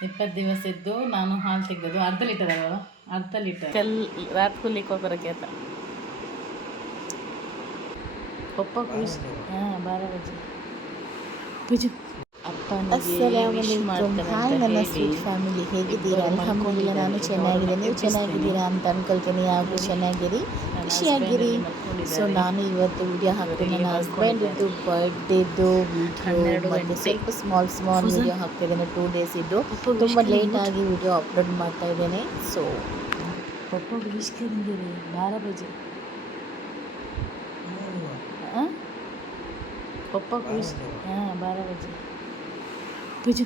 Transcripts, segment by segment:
20 ದಿವಸ ಇದ್ದು ನಾನು ಹಾಲು ತೆಗೆದು ಅರ್ಧ ಲೀಟರ್ ಅಲ್ವ, ಅರ್ಧ ಲೀಟರ್ ಕಲ್ ರಾತ್ को लेको कर रखे था पप्पा कुछ 12 बजे बुझು ಅಸ್ಸಲಾಮುಅಲೈಕುಮ್. ಹಾಯ್ ನನ್ನ ಸ್ವೀಟ್ ಫ್ಯಾಮಿಲಿ, ಹೇಗಿದ್ದೀರಾ? ಅಲ್ಹಮ್ದುಲಿಲ್ಲಾ ನಾನು ಚೆನ್ನಾಗಿದ್ದೀನಿ. ನೀವು ಚೆನ್ನಾಗಿದ್ದೀರಾ ಅಂತ ಅಂದ್ಕೊಳ್ತೀನಿ. ಹಾಗೂ ಚೆನ್ನಾಗಿರಿ, ಖುಷಿಯಾಗಿರಿ. ಸೊ ನಾನು ಇವತ್ತು ವಿಡಿಯೋ ಹಾಕ್ತೀನಿ. ನನ್ನ ಹಸ್ಬೆಂಡಿದ್ದು ಬರ್ಡೇದು ವಿಡಿಯೋ ಮತ್ತು ಸ್ವಲ್ಪ ಸ್ಮಾಲ್ ವಿಡಿಯೋ ಹಾಕ್ತಿದ್ದೇನೆ. 2 days ಇದ್ದು ತುಂಬ ಲೇಟಾಗಿ ವಿಡಿಯೋ ಅಪ್ಲೋಡ್ ಮಾಡ್ತಾ ಇದ್ದೇನೆ. ಸೊ पप्पा को विश करेंगे 12 बजे। पप्पा को 12 बजे भेजो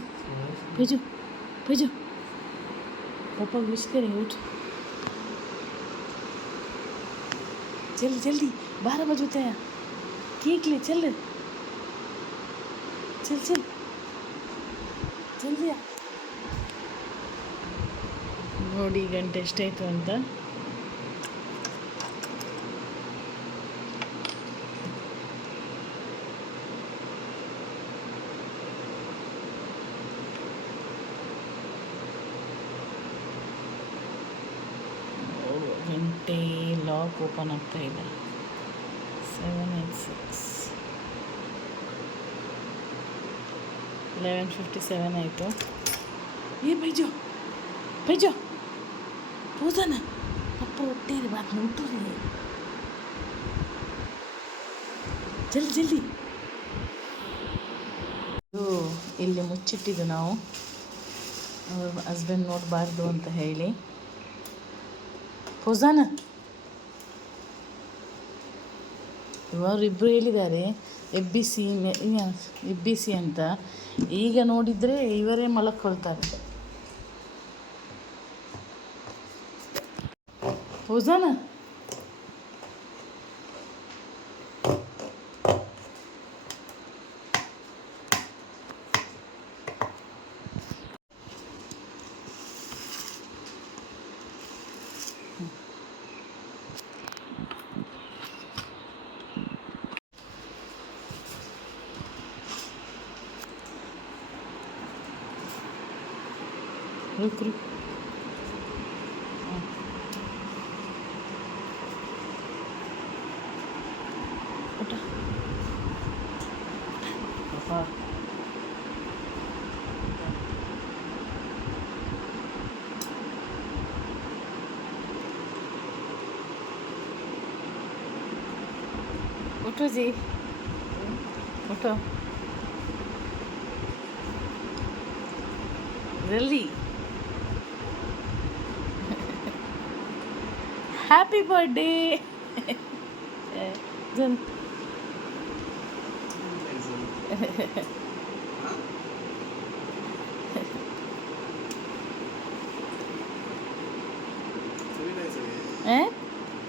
भेजो भेजो। पापा विश करेंगे, उठ जल्दी जल्दी, 12 बजे होता है। केक ले, चल चल चल जल्दी ನೋಡಿ ಗಂಟೆ ಎಷ್ಟಾಯಿತು ಅಂತ. ಗಂಟೆ ಲಾಕ್ ಓಪನ್ ಆಗ್ತಾ ಇದೆ. 786 11:57 ಆಯಿತು. ಭೈಜೋ ಭೈಜೋ ಹೋದನ ಪಪ್ಪ ಹೊಟ್ಟೇರಿ ಬಾತ್ ಉಂಟು ಜಲ್ದಿ ಜಲ್ದಿ. ಇಲ್ಲಿ ಮುಚ್ಚಿಟ್ಟಿದ್ದು ನಾವು, ಹಸ್ಬೆಂಡ್ ನೋಡಬಾರ್ದು ಅಂತ ಹೇಳಿ. ಹೋಸಾನ ಇವರಿಬ್ಬರು ಹೇಳಿದ್ದಾರೆ ಎಬ್ಬಿಸಿ ಅಂತ. ಈಗ ನೋಡಿದರೆ ಇವರೇ ಮಲಕ್ಕೊಳ್ತಾರೆ. ಹೋಸಾನ रुक रुक उठा पापा उठो जी, उठो जल्दी। हैप्पी बर्थडे जन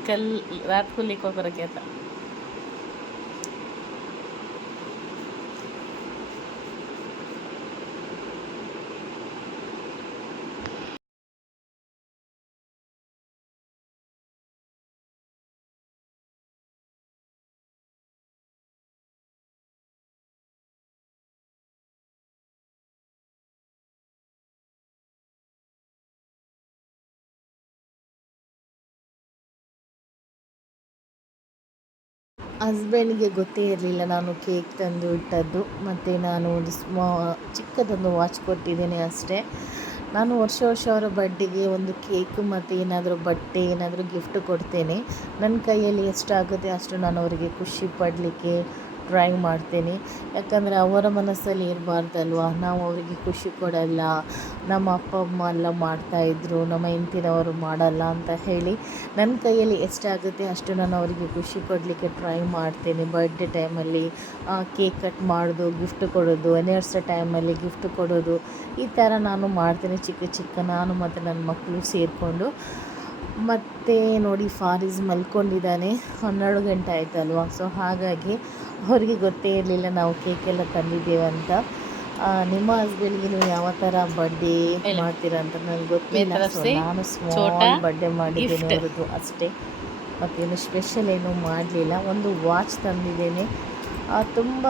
कल रात को लेको कर रखे था। ಹಸ್ಬೆಂಡ್ಗೆ ಗೊತ್ತೇ ಇರಲಿಲ್ಲ ನಾನು ಕೇಕ್ ತಂದು ಇಟ್ಟದ್ದು. ಮತ್ತು ನಾನು ಒಂದು ಚಿಕ್ಕದೊಂದು ವಾಚ್ ಕೊಟ್ಟಿದ್ದೇನೆ ಅಷ್ಟೇ. ನಾನು ವರ್ಷ ಅವರ ಬರ್ಡೇಗೆ ಒಂದು ಕೇಕ್ ಮತ್ತು ಏನಾದರೂ ಬಟ್ಟೆ ಏನಾದರೂ ಗಿಫ್ಟ್ ಕೊಡ್ತೇನೆ. ನನ್ನ ಕೈಯಲ್ಲಿ ಎಷ್ಟಾಗುತ್ತೆ ಅಷ್ಟು ನಾನು ಅವರಿಗೆ ಖುಷಿ ಪಡಲಿಕ್ಕೆ ಟ್ರೈ ಮಾಡ್ತೇನೆ. ಯಾಕಂದರೆ ಅವರ ಮನಸ್ಸಲ್ಲಿ ಇರಬಾರ್ದಲ್ವ, ನಾವು ಅವರಿಗೆ ಖುಷಿ ಕೊಡಲ್ಲ, ನಮ್ಮ ಅಪ್ಪ ಅಮ್ಮ ಎಲ್ಲ ಮಾಡ್ತಾಯಿದ್ರು, ನಮ್ಮ ಹೆಂಡತಿನವರು ಮಾಡಲ್ಲ ಅಂತ ಹೇಳಿ ನನ್ನ ಕೈಯಲ್ಲಿ ಎಷ್ಟಾಗುತ್ತೆ ಅಷ್ಟು ನಾನು ಅವರಿಗೆ ಖುಷಿ ಕೊಡಲಿಕ್ಕೆ ಟ್ರೈ ಮಾಡ್ತೇನೆ. ಬರ್ಡೇ ಟೈಮಲ್ಲಿ ಕೇಕ್ ಕಟ್ ಮಾಡೋದು, ಗಿಫ್ಟ್ ಕೊಡೋದು, ಆ್ಯನಿವರ್ಸರಿ ಟೈಮಲ್ಲಿ ಗಿಫ್ಟ್ ಕೊಡೋದು, ಈ ಥರ ನಾನು ಮಾಡ್ತೇನೆ. ಚಿಕ್ಕ ನಾನು ಮತ್ತು ನನ್ನ ಮಕ್ಕಳು ಸೇರಿಕೊಂಡು. ಮತ್ತು ನೋಡಿ ಫಾರಿಸ್ ಮಲ್ಕೊಂಡಿದ್ದಾನೆ, 12 ಗಂಟೆ ಆಯಿತಲ್ವ. ಸೊ ಹಾಗಾಗಿ ಅವರಿಗೆ ಗೊತ್ತೇ ಇರಲಿಲ್ಲ ನಾವು ಕೇಕೆಲ್ಲ ತಂದಿದ್ದೇವೆ ಅಂತ. ನಿಮ್ಮ ಹಸ್ಬೆಂಡ್ಗೆ ನೀವು ಯಾವ ಥರ ಬರ್ಡೇ ಮಾಡ್ತೀರಾ ಅಂತ ನನಗೆ ಗೊತ್ತಿಲ್ಲ. ಸೊ ನಾನು ಸ್ಮಾಲ್ ಬರ್ಡೇ ಮಾಡಿದ್ದೇನೆ ಅವ್ರದ್ದು ಅಷ್ಟೇ, ಮತ್ತೇನು ಸ್ಪೆಷಲ್ ಏನೂ ಮಾಡಲಿಲ್ಲ. ಒಂದು ವಾಚ್ ತಂದಿದ್ದೇನೆ, ತುಂಬ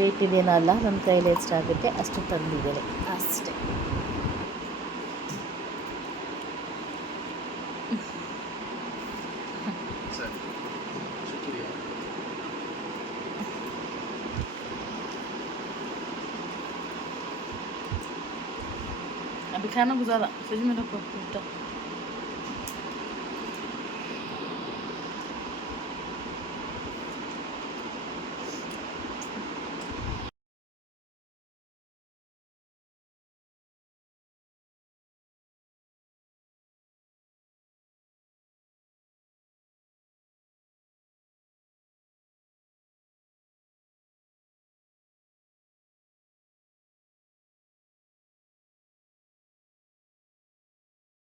ರೇಟ್ ಇದೇನಲ್ಲ, ನನ್ನ ಕೈಯಲ್ಲಿ ಎಷ್ಟಾಗುತ್ತೆ ಅಷ್ಟು ತಂದಿದ್ದೇನೆ ಅಷ್ಟೇ. अभी खाना गुजारा फ्रिज में रखो बेटा।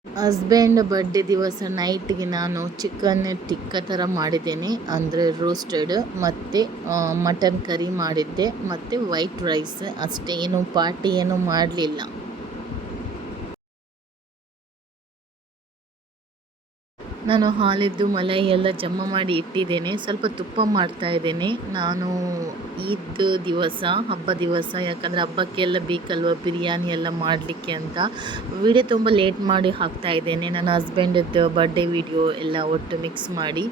ಹಸ್ಬೆಂಡ್ ಬರ್ಡೇ ದಿವಸ ನೈಟ್ಗೆ ನಾನು ಚಿಕನ್ ಟಿಕ್ಕ ಥರ ಮಾಡಿದ್ದೇನೆ, ಅಂದರೆ ರೋಸ್ಟೆಡ್, ಮತ್ತು ಮಟನ್ ಕರಿ ಮಾಡಿದ್ದೆ, ಮತ್ತು ವೈಟ್ ರೈಸ್ ಅಷ್ಟೇ. ಏನು ಪಾರ್ಟಿ ಏನು ಮಾಡಲಿಲ್ಲ. ನಾನು ಹಾಲಿದ್ದು ಮಲೈ ಎಲ್ಲ ಜಮಾ ಮಾಡಿ ಇಟ್ಟಿದ್ದೇನೆ. ಸ್ವಲ್ಪ ತುಪ್ಪ ಮಾಡ್ತಾ ಇದ್ದೇನೆ ನಾನು ಈದ್ ದಿವಸ, ಹಬ್ಬ ದಿವಸ, ಯಾಕಂದರೆ ಹಬ್ಬಕ್ಕೆಲ್ಲ ಬೇಕಲ್ವ ಬಿರಿಯಾನಿ ಎಲ್ಲ ಮಾಡಲಿಕ್ಕೆ ಅಂತ. ವಿಡಿಯೋ ತುಂಬ ಲೇಟ್ ಮಾಡಿ ಹಾಕ್ತಾ ಇದ್ದೇನೆ, ನನ್ನ ಹಸ್ಬೆಂಡದ್ದು ಬರ್ಡೇ ವಿಡಿಯೋ ಎಲ್ಲ ಒಟ್ಟು ಮಿಕ್ಸ್ ಮಾಡಿ.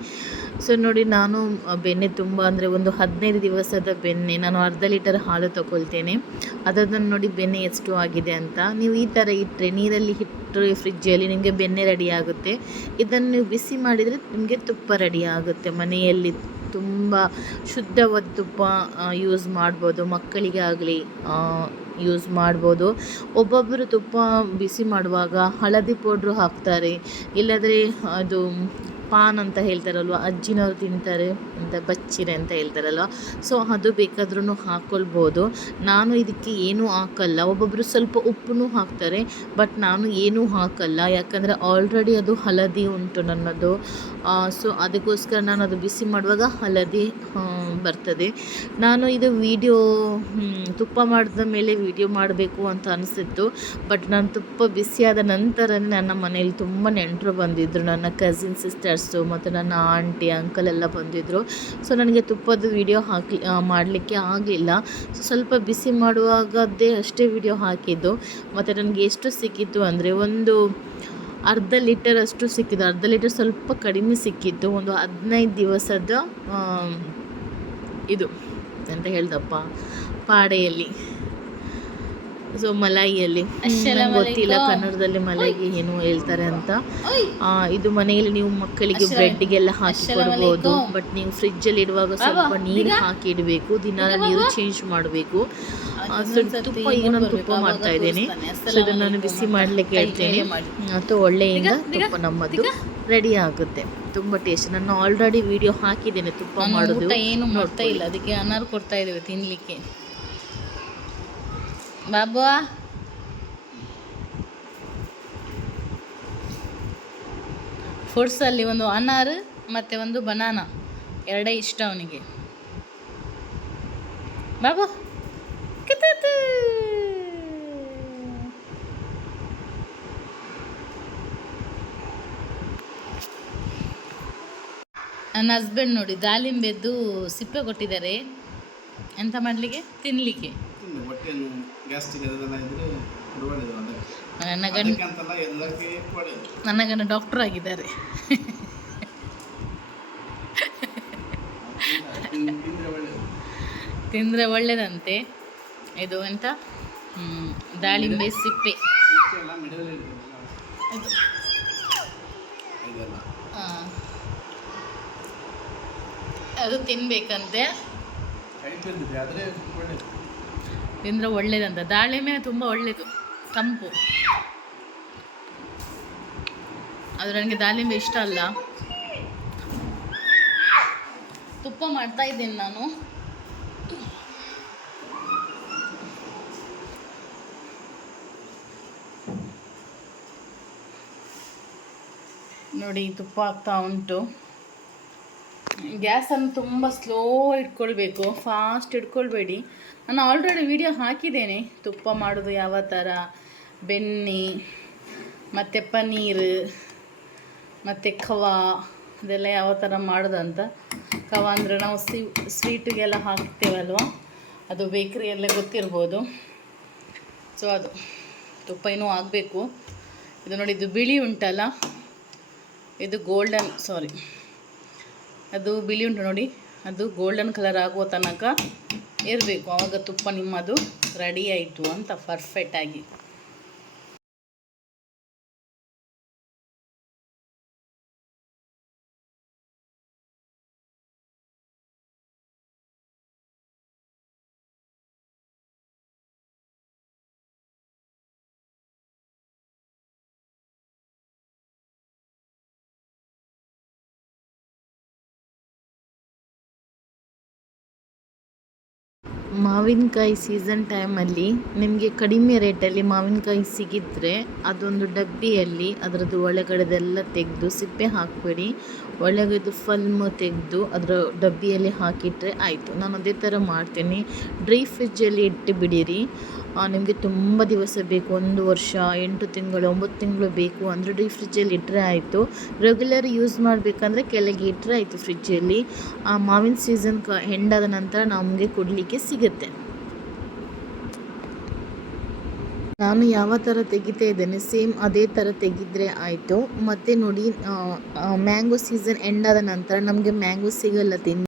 ಸೊ ನೋಡಿ, ನಾನು ಬೆಣ್ಣೆ ತುಂಬ ಅಂದರೆ ಒಂದು 15 ದಿವಸದ ಬೆಣ್ಣೆ, ನಾನು ಅರ್ಧ ಲೀಟರ್ ಹಾಲು ತಗೊಳ್ತೇನೆ. ಅದನ್ನು ನೋಡಿ ಬೆಣ್ಣೆ ಎಷ್ಟು ಆಗಿದೆ ಅಂತ. ನೀವು ಈ ಥರ ಇಟ್ಟರೆ, ನೀರಲ್ಲಿ ಇಟ್ಟರೆ ಫ್ರಿಜ್ಜಲ್ಲಿ ನಿಮಗೆ ಬೆಣ್ಣೆ ರೆಡಿ ಆಗುತ್ತೆ. ಇದನ್ನು ನೀವು ಬಿಸಿ ಮಾಡಿದರೆ ನಿಮಗೆ ತುಪ್ಪ ರೆಡಿ ಆಗುತ್ತೆ. ಮನೆಯಲ್ಲಿ ತುಂಬ ಶುದ್ಧವಾದ ತುಪ್ಪ ಯೂಸ್ ಮಾಡ್ಬೋದು, ಮಕ್ಕಳಿಗೆ ಆಗಲಿ ಯೂಸ್ ಮಾಡ್ಬೋದು. ಒಬ್ಬೊಬ್ಬರು ತುಪ್ಪ ಬಿಸಿ ಮಾಡುವಾಗ ಹಳದಿ ಪೌಡ್ರು ಹಾಕ್ತಾರೆ, ಇಲ್ಲದ್ರೆ ಅದು ಪಾನ್ ಅಂತ ಹೇಳ್ತಾರಲ್ವ, ಅಜ್ಜಿನವ್ರು ತಿಂತಾರೆ ಅಂತ, ಬಚ್ಚಿರೆ ಅಂತ ಹೇಳ್ತಾರಲ್ವ, ಸೊ ಅದು ಬೇಕಾದ್ರೂ ಹಾಕ್ಕೊಳ್ಬೋದು. ನಾನು ಇದಕ್ಕೆ ಏನೂ ಹಾಕಲ್ಲ. ಒಬ್ಬೊಬ್ಬರು ಸ್ವಲ್ಪ ಉಪ್ಪು ಹಾಕ್ತಾರೆ, ಬಟ್ ನಾನು ಏನೂ ಹಾಕಲ್ಲ, ಯಾಕಂದರೆ ಆಲ್ರೆಡಿ ಅದು ಹಳದಿ ಉಂಟು ನನ್ನದು. ಸೊ ಅದಕ್ಕೋಸ್ಕರ ನಾನು ಅದು ಬಿಸಿ ಮಾಡುವಾಗ ಹಳದಿ ಬರ್ತದೆ. ನಾನು ಇದು ವಿಡಿಯೋ ತುಪ್ಪ ಮಾಡಿದ ಮೇಲೆ ವಿಡಿಯೋ ಮಾಡಬೇಕು ಅಂತ ಅನಿಸಿತ್ತು, ಬಟ್ ನಾನು ತುಪ್ಪ ಬಿಸಿಯಾದ ನಂತರನೇ ನನ್ನ ಮನೆಯಲ್ಲಿ ತುಂಬ ನೆಂಟರು ಬಂದಿದ್ದರು, ನನ್ನ ಕಸಿನ್ ಸಿಸ್ಟರ್ಸು ಮತ್ತು ನನ್ನ ಆಂಟಿ ಅಂಕಲ್ ಎಲ್ಲ ಬಂದಿದ್ದರು. ಸೊ ನನಗೆ ತುಪ್ಪದ ವಿಡಿಯೋ ಮಾಡಲಿಕ್ಕೆ ಆಗಲಿಲ್ಲ. ಸೊ ಸ್ವಲ್ಪ ಬಿಸಿ ಮಾಡುವಾಗದ್ದೇ ಅಷ್ಟೇ ವಿಡಿಯೋ ಹಾಕಿದ್ದು. ಮತ್ತು ನನಗೆ ಎಷ್ಟು ಸಿಕ್ಕಿತ್ತು ಅಂದರೆ ಒಂದು ಅರ್ಧ ಲೀಟರ್ ಅಷ್ಟು ಸಿಕ್ಕಿದ್ದು, ಅರ್ಧ ಲೀಟರ್ ಸ್ವಲ್ಪ ಕಡಿಮೆ ಸಿಕ್ಕಿತ್ತು. ಒಂದು 15 ದಿವಸದ ಇದು ಎಂತ ಹೇಳ್ದಪ್ಪ, ಪಾಡೆಯಲ್ಲಿ, ಸೊ ಮಲಾಯಿಯಲ್ಲಿ, ನಂಗೆ ಗೊತ್ತಿಲ್ಲ ಕನ್ನಡದಲ್ಲಿ ಮಲಾಯಿಗೆ ಏನು ಹೇಳ್ತಾರೆ ಅಂತ. ಇದು ಮನೆಯಲ್ಲಿ ನೀವು ಮಕ್ಕಳಿಗೆ ಬ್ರೆಡ್ಗೆಲ್ಲ ಹಾಕಿ ಕೊಡ್ಬೋದು, ಬಟ್ ನೀವು ಫ್ರಿಜ್ಜಲ್ಲಿ ಇಡುವಾಗ ಸ್ವಲ್ಪ ನೀರು ಹಾಕಿ ಇಡಬೇಕು, ದಿನ ನೀರು ಚೇಂಜ್ ಮಾಡಬೇಕು. ಸೊ ತುಪ್ಪ, ಈಗ ನಾನು ತುಪ್ಪ ಮಾಡ್ತಾ ಇದ್ದೇನೆ. ಸೊ ಇದನ್ನು ನಾನು ಬಿಸಿ ಮಾಡಲಿಕ್ಕೆ ಹೇಳ್ತೇನೆ, ಮತ್ತು ಒಳ್ಳೆಯಿಂದ ತುಪ್ಪ ನಮ್ಮದು ರೆಡಿ ಆಗುತ್ತೆ. ತುಂಬ ಟೇಸ್ಟ್. ನಾನು ಆಲ್ರೆಡಿ ವಿಡಿಯೋ ಹಾಕಿದ್ದೇನೆ ತುಪ್ಪ ಮಾಡೋದು. ಏನು ಮಾಡ್ತಾ ಇಲ್ಲ, ಅದಕ್ಕೆ ಅನಾರು ಕೊಡ್ತಾ ಇದ್ದೇವೆ ತಿನ್ನಲಿಕ್ಕೆ. ಬಾಬು ಫುಡ್ಸಲ್ಲಿ ಒಂದು ಅನಾರು ಮತ್ತು ಒಂದು ಬನಾನಾ ಎರಡೇ ಇಷ್ಟ ಅವನಿಗೆ. ಬಾಬು ಕಿತ್ತತ್ತು. ನನ್ನ ಹಸ್ಬೆಂಡ್ ನೋಡಿ ದಾಳಿಂಬೆದ್ದು ಸಿಪ್ಪೆ ಕೊಟ್ಟಿದ್ದಾರೆ, ಎಂತ ಮಾಡಲಿಕ್ಕೆ, ತಿನ್ನಲಿಕ್ಕೆ. ನನ್ನ ಗಂಡ ಡಾಕ್ಟರ್ ಆಗಿದ್ದಾರೆ. ತಿಂದರೆ ಒಳ್ಳೆಯದಂತೆ. ಇದು ಎಂತ ದಾಳಿಂಬೆ ಸಿಪ್ಪೆ, ಅದು ತಿನ್ಬೇಕಂತೆ, ತಿಂದರೆ ಒಳ್ಳೇದಂತ. ದಾಳಿಂಬೆ ತುಂಬ ಒಳ್ಳೆಯದು, ತಂಪು. ಅದು ನನಗೆ ದಾಳಿಂಬೆ ಇಷ್ಟ ಅಲ್ಲ. ತುಪ್ಪ ಮಾಡ್ತಾ ಇದ್ದೇನೆ ನಾನು. ನೋಡಿ ತುಪ್ಪ ಆಗ್ತಾ ಉಂಟು. ಗ್ಯಾಸನ್ನು ತುಂಬ ಸ್ಲೋ ಇಟ್ಕೊಳ್ಬೇಕು, ಫಾಸ್ಟ್ ಇಟ್ಕೊಳ್ಬೇಡಿ. ನಾನು ಆಲ್ರೆಡಿ ವಿಡಿಯೋ ಹಾಕಿದ್ದೇನೆ ತುಪ್ಪ ಮಾಡೋದು ಯಾವ ಥರ, ಬೆಣ್ಣೆ ಮತ್ತು ಪನ್ನೀರ್ ಮತ್ತು ಖವಾ ಇದೆಲ್ಲ ಯಾವ ಥರ ಮಾಡೋದಂತ. ಖವಾ ಅಂದರೆ ನಾವು ಸ್ವೀಟಿಗೆಲ್ಲ ಹಾಕ್ತೇವಲ್ವ, ಅದು ಬೇಕ್ರಿಯೆಲ್ಲ ಗೊತ್ತಿರ್ಬೋದು. ಸೊ ಅದು ತುಪ್ಪ ಇನ್ನೂ ಆಗಬೇಕು. ಇದು ನೋಡಿ, ಇದು ಬಿಳಿ ಉಂಟಲ್ಲ, ಇದು ಗೋಲ್ಡನ್, ಸಾರಿ ಅದು ಬಿಳಿ ಉಂಟು ನೋಡಿ, ಅದು ಗೋಲ್ಡನ್ ಕಲರ್ ಆಗುವ ತನಕ ಇರಬೇಕು. ಆವಾಗ ತುಪ್ಪ ನಿಮ್ಮದು ರೆಡಿ ಆಯಿತು ಅಂತ ಪರ್ಫೆಕ್ಟಾಗಿ. ಮಾವಿನಕಾಯಿ ಸೀಸನ್ ಟೈಮಲ್ಲಿ ನಿಮಗೆ ಕಡಿಮೆ ರೇಟಲ್ಲಿ ಮಾವಿನಕಾಯಿ ಸಿಗಿದ್ರೆ ಅದೊಂದು ಡಬ್ಬಿಯಲ್ಲಿ ಅದರದ್ದು ಒಳಗಡೆದೆಲ್ಲ ತೆಗೆದು ಸಿಪ್ಪೆ ಹಾಕಬೇಡಿ, ಒಳಗಡೆ ಫಲ್ಮ್ ತೆಗೆದು ಅದರ ಡಬ್ಬಿಯಲ್ಲಿ ಹಾಕಿಟ್ರೆ ಆಯಿತು. ನಾನು ಅದೇ ಥರ ಮಾಡ್ತೀನಿ. ಡ್ರೈ ಫ್ರಿಜ್ಜಲ್ಲಿ ಇಟ್ಟು ಬಿಡಿರಿ. ನಿಮಗೆ ತುಂಬ ದಿವಸ ಬೇಕು, 1 ವರ್ಷ, 8 ತಿಂಗಳು, 9 ತಿಂಗಳು ಬೇಕು ಅಂದರೆ ಡ್ರೈ ಫ್ರಿಜ್ಜಲ್ಲಿ ಇಟ್ಟರೆ ಆಯಿತು. ರೆಗ್ಯುಲರ್ ಯೂಸ್ ಮಾಡಬೇಕಂದ್ರೆ ಕೆಳಗೆ ಇಟ್ಟರೆ ಆಯಿತು ಫ್ರಿಜ್ಜಲ್ಲಿ. ಆ ಮಾವಿನ ಸೀಸನ್ ಎಂಡಾದ ನಂತರ ನಮಗೆ ಕೊಡಲಿಕ್ಕೆ ಸಿಗುತ್ತೆ. ನಾನು ಯಾವ ಥರ ತೆಗಿತಾ ಇದ್ದೇನೆ ಸೇಮ್ ಅದೇ ಥರ ತೆಗೆದ್ರೆ ಆಯಿತು. ಮತ್ತು ನೋಡಿ, ಮ್ಯಾಂಗೋ ಸೀಸನ್ ಎಂಡಾದ ನಂತರ ನಮಗೆ ಮ್ಯಾಂಗೋ ಸಿಗಲ್ಲ